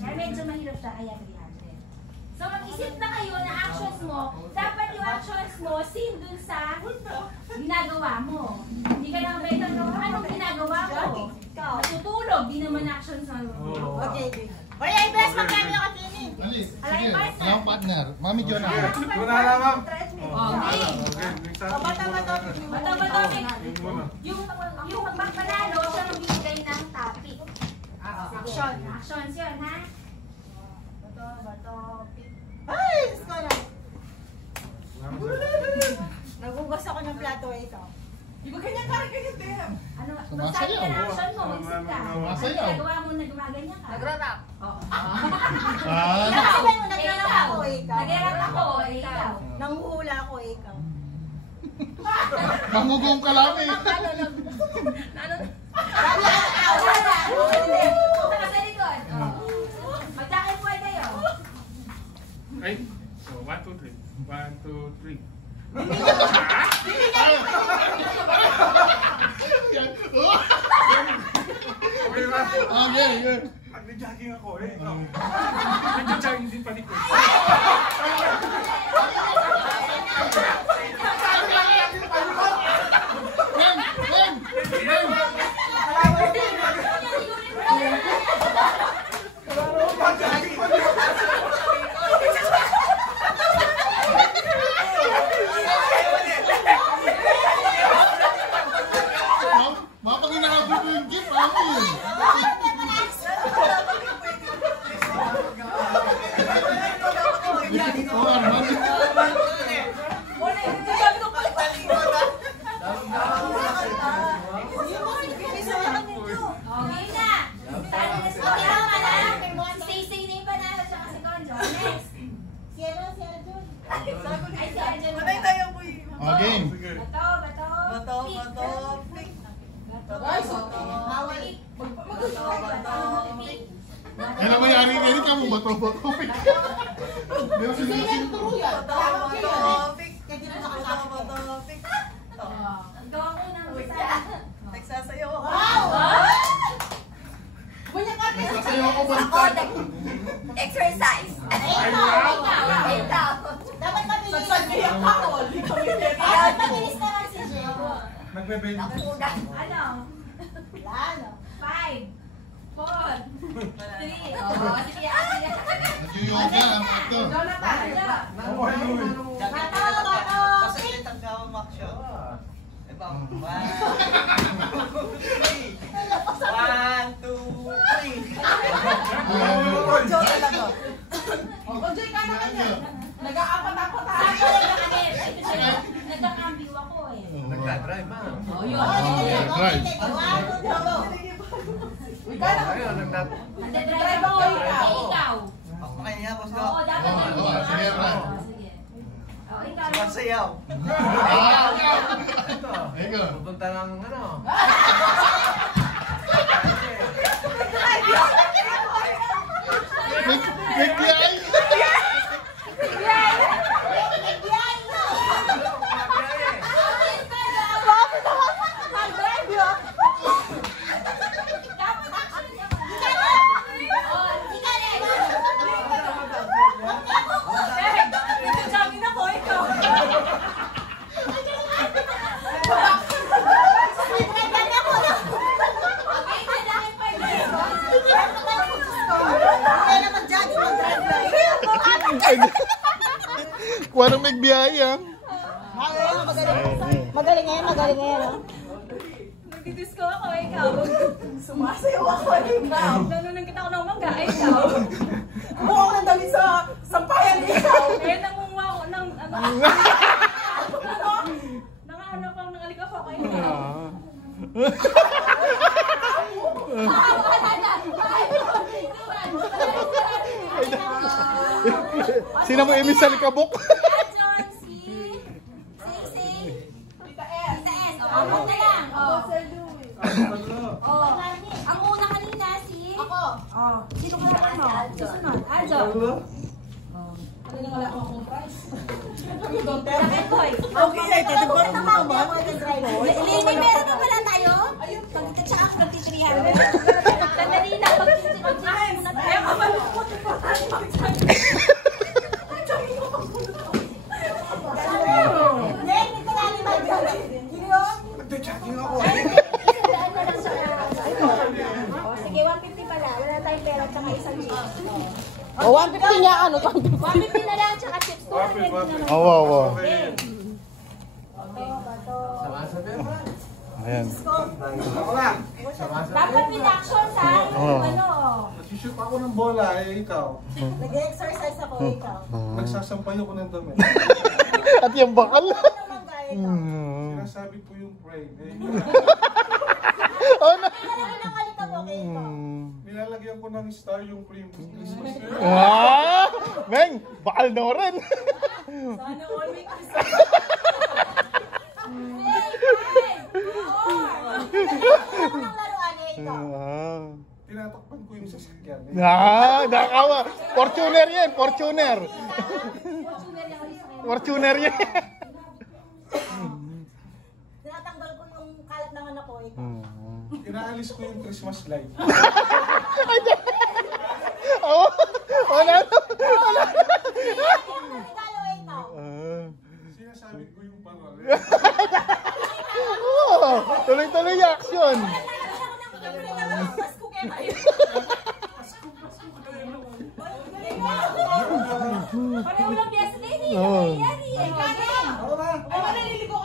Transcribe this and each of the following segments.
Kaya medyo mahirap siya, kaya 300. So mag-isip na kayo na actions mo, dapat yung actions mo, same dun sa ginagawa mo. Hindi ka lang beto, anong ginagawa mo? Natutulog, di naman actions mo. Okay. Oy, ay best magkano yung katini? Alay, partner. Yung partner. Mami Jonah. Wala na, ma'am. Okay. Bato. Yung magpanalo, siya magbibigay ng topic. Actions yun, ha? Bato. Ay, skola. Nagugas ako ng plato ito. Di ba kanya ganyan din? Ano, magsabi ka ng action mo, mag-isip ka. Ano ginagawa mo na gumaganyan ka? Nag-rap. Sabi mo, nag-rap ako, ikaw. Nag-rap ako, ikaw. Nanguhula ako, ikaw. Mamugong ka lang eh. Punta ka sa likod. Magtakay po kayo. Ay, so 1, 2, 3. 1, 2, 3. Okay ba? Okay. Nag-jogging ako eh. Nag-jogging din pati ko. Mapag inahabol ko yung gift, Mami. Okay na. Okay na pala. Stay na yung panalo siya kasi Conjo. Next. Si Arjun. Ay, si Arjun. Patay tayo po eh. Okay. Bato. Pick. Kailan mo yan? Hindi ka mo bato. Meron sila Gawa ko ng isa. Nagsasayaw ako. Sasayaw ako baliktad. Exercise. Ikaw. Dapat mabilis. Nagsasayaw ako. Dapat mabilis naman si Jay. Nagbebenta. Ano? Wala, no? 5, 4, 3. Oh, sige. Nag-yoga ang ito. Bato. Pasaglit ang gawang action. Ito. 1, 2, 3. Conjoy ka naman yan. Nag-aapat-apat Saan tayo. ko nagkakabit? Nagkakambing ako eh. Nagdadrive, ma'am. Oh, yun. Right. Nagdadrive ako. Ikaw. Ako kayo niya, boss ko. Oo, dapat Oo, sige, Brad. sige. Oh, ikaw. Sumasayaw. Ikaw. Pupunta ng ano? Bigyan! Nagsasayaw ako, ikaw. Kuwarang magbiyaya. Magaling ngayon. Nagdidisco ako, ikaw. Sumasayaw ako, ikaw. Nanunan kita ako ng mangga, ikaw. Kumuha ko ng dali sa sampayan, ikaw. Eh, nangunguha ko ng nangahanap ako ng alikaf ako, ikaw. Sino mo imis sa likabok? John, si Tita S. Amon na lang. Ang una kanina si... Ako. Sino ka naman mo? Susunod. Ajo. Ano na wala akong price? Second boy. Okay, ay, titibor mo naman. Lini, meron na pala tayo? Tsaka 300. Sandali lang. Mag-300 muna tayo. Galiera tsaka isang chips. O, 150 niya, ano? 150 na lang, tsaka chips. 200 naman. Oo, oo. Ayan. Dapat with actions, ha? Oo. Ano, Shoot ako ng bola, ikaw. Nag-exercise ako, ikaw. Nagsasampay ako ng dami. At yung bakal. Ano naman gaya ikaw? Sinasabi ko yung pray. Oh, na. Kailangan ng kalita mo, okay, ikaw. Nilalagyan ko ng star yung Christmas tree. Ah! Meng, bakal na rin. Sana all week Christmas. Kailangan ng laruan, ikaw. Tinatakpan ko yung sasakyan. Nakawa. Fortuner yan, Fortuner. Fortuner yan. Tinatanggal ko yung kalat ng anak ko, ikaw. Inaalis ko yung Christmas light. Oo. Wala na. Regalo, ikaw. Sinasabi ko yung parol. Oo. Tuloy-tuloy yung action. Pasko kayo kayo. pareho lang piyasa din eh. Oo. Nangyayari eh. Ako na.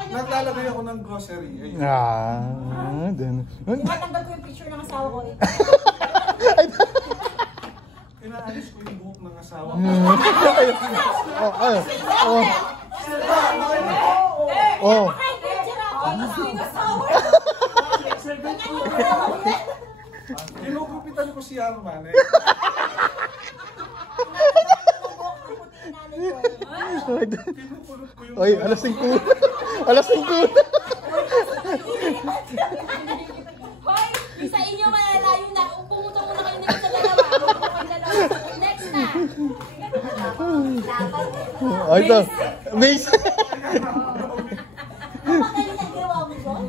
Naglalagay ako ng grocery. Ayun. Dun. Tinatanggal ko yung picture ng asawa ko, ikaw. Inaalis ko yung buhok ng asawa ko. Oh. Ay, picture ako, ikaw. Ginugupitan ko si Arman eh. Pinupulot ko yung... Oy, alas 5. Alas 5. Hoy, yung sa inyo malalayo na. Pumunta muna kayo dito sa dalawa. Pumunta kayo dalawa. Next na. Ay, ito. Base. Magaling ang ginawa mo doon?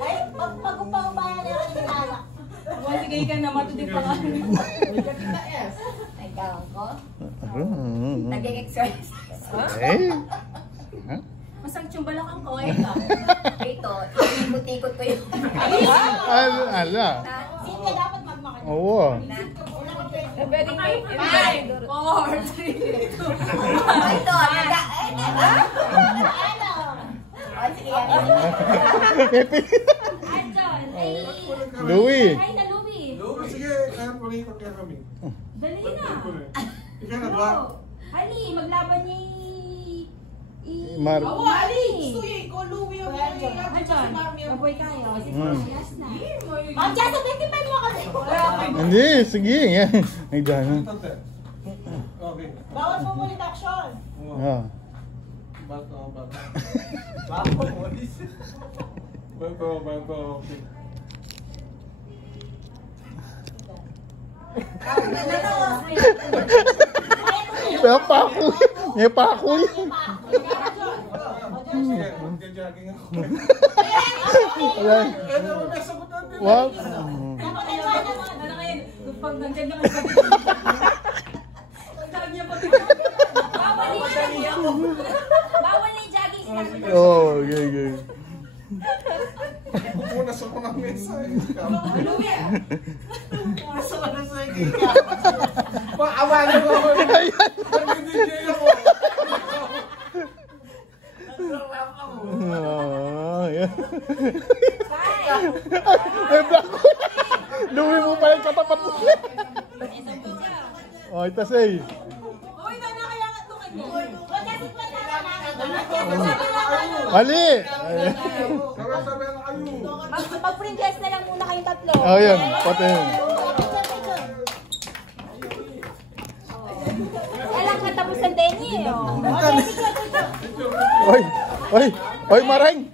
Ay, pag-upang bayan na yung anak. Maligay ka na, matutid pa ka. Ikaw ko? Mm. Nag-exercise. Eh? Masang tsumbalakan ko, ikaw. Ito, ikot-ikot ko yung... Ala. Sige, dapat magmakal. Oo. Pwedeng make it 5, 4, 3, 2, 1. Ito, ano? O, sige, Anton. Ay. Louie. Hi na Louie. Oo, sige, kaya palikot kaya kami. Dali na. Ikaw na ba? Ali, maglaban ni... Mar. Oo, Ali. ko, Louie, Anton, maboy kayo. Sige, last na. Ang dyan sa 25 mo kasi. Hindi, sige. Yan. Ay, dyan. Okay. Bawal mo ulit action. Ah. Bato. Okay. May pakoy. May pakoy. Sige, mag-jogging ako. Ayan. Wow. Ano ngayon, pag nandiyan naman sa pag niya pa Bawal na yung jogging sinabi ko. Oh, okay, okay. Muna sa mga mesa eh. Nasa ka na sa ikaw. Paawala mo ako. Nag-DJ ako. Ah, yeah. May pakoy. Louie mo pala yung katapat mo. Oh, ito say. Uy, nanakayangat to kanya. Ali. Sabi na kayo. Mag-free dress na lang muna kayong tatlo. Oh, yan. Pati yun. Alam ka tapos ng Denny eh. Oh. Oy, oy, oy, Mareng.